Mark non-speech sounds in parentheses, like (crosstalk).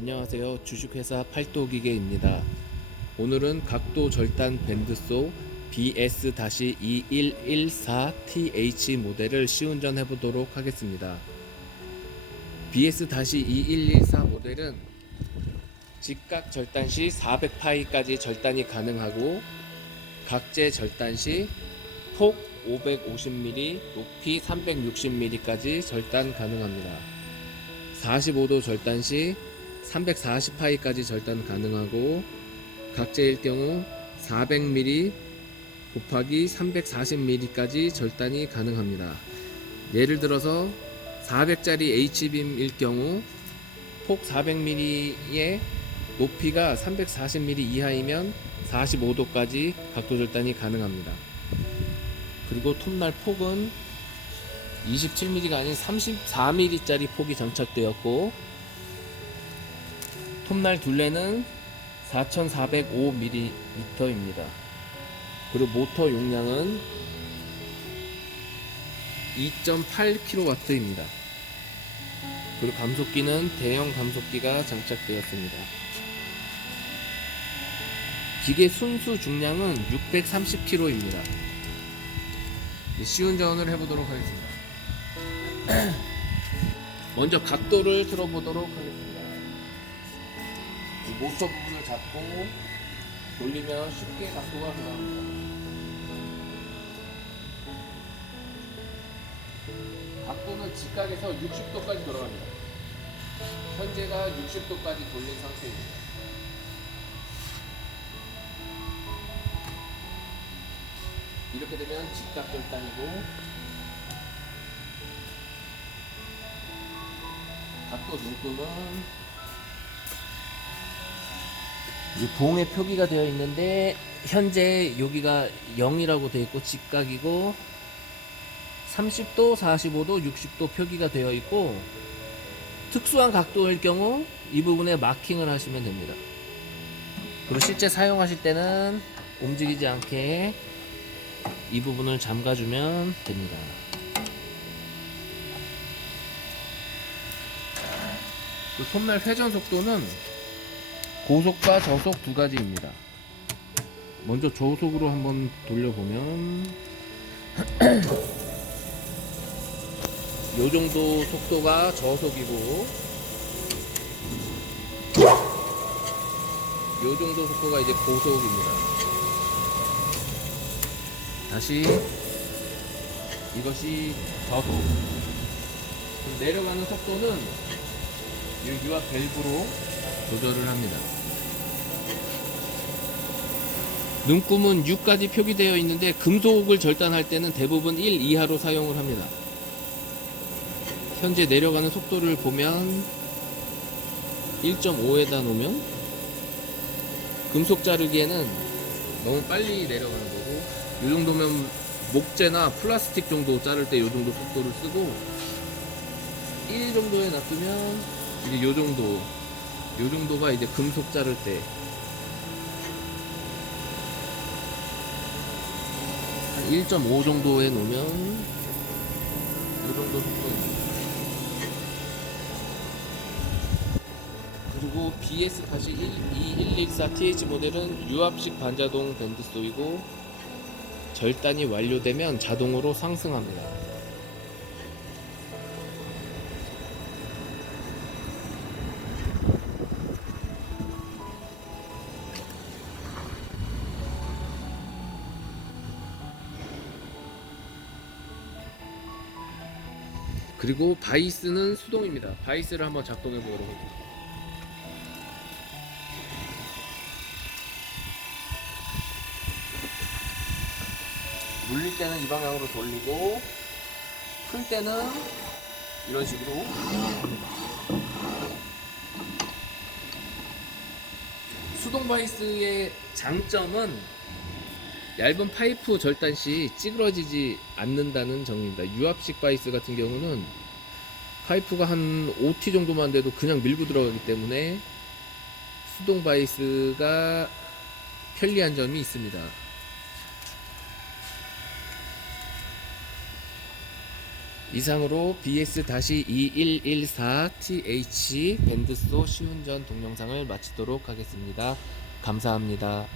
안녕하세요. 주식회사 팔도기계입니다. 오늘은 각도 절단 밴드소 BS-2114TH 모델을 시운전 해 보도록 하겠습니다. BS-2114 모델은 직각 절단 시 400파이까지 절단이 가능하고 각재 절단 시 폭 550mm, 높이 360mm까지 절단 가능합니다. 45도 절단 시 340파이까지 절단 가능하고 각재일 경우 400mm 곱하기 340mm까지 절단이 가능합니다. 예를 들어서 400짜리 H빔일 경우 폭 400mm의 높이가 340mm 이하이면 45도까지 각도 절단이 가능합니다. 그리고 톱날 폭은 27mm가 아닌 34mm짜리 폭이 장착되었고 톱날 둘레는 4405mm입니다. 그리고 모터 용량은 2.8kW입니다. 그리고 감속기는 대형 감속기가 장착되었습니다. 기계 순수 중량은 630kg입니다. 시운전을 해보도록 하겠습니다. (clears throat) 먼저 각도를 틀어보도록 하겠습니다. 이 모터 부분을 잡고 돌리면 쉽게 각도가 들어갑니다. 각도는 직각에서 60도까지 돌아갑니다. 현재가 60도까지 돌린 상태입니다. 이렇게 되면 직각 절단이고 각도 눈금은 이 봉에 표기가 되어 있는데 현재 여기가 0이라고 되어 있고 직각이고 30도, 45도, 60도 표기가 되어 있고 특수한 각도일 경우 이 부분에 마킹을 하시면 됩니다. 그리고 실제 사용하실 때는 움직이지 않게 이 부분을 잠가주면 됩니다. 그 손날 회전 속도는 고속과 저속 두 가지입니다. 먼저 저속으로 한번 돌려보면 (clears throat) 요 정도 속도가 저속이고 요 정도 속도가 이제 고속입니다. 다시 이것이 저속 내려가는 속도는 이 유압 밸브로 조절을 합니다. 눈금은 6까지 표기되어 있는데 금속을 절단할 때는 대부분 1 이하로 사용을 합니다. 현재 내려가는 속도를 보면 1.5에다 놓으면 금속 자르기에는 너무 빨리 내려가는 거고 이 정도면 목재나 플라스틱 정도 자를 때 이 정도 속도를 쓰고 1 정도에 놔두면 이제 이 정도 이 정도가 이제 금속 자를 때 1.5 정도에 놓으면 이 정도 속도입니다. 그리고 BS-2114TH 모델은 유압식 반자동 밴드소이고 절단이 완료되면 자동으로 상승합니다. 그리고 바이스는 수동입니다. 바이스를 한번 작동해 보도록 하겠습니다. 물릴 때는 이 방향으로 돌리고 풀 때는 이런 식으로 수동 바이스의 장점은 얇은 파이프 절단 시 찌그러지지 않는다는 점입니다. 유압식 바이스 같은 경우는 파이프가 한 5T 정도만 돼도 그냥 밀고 들어가기 때문에 수동 바이스가 편리한 점이 있습니다. 이상으로 BS-2114TH 밴드소 시운전 동영상을 마치도록 하겠습니다. 감사합니다.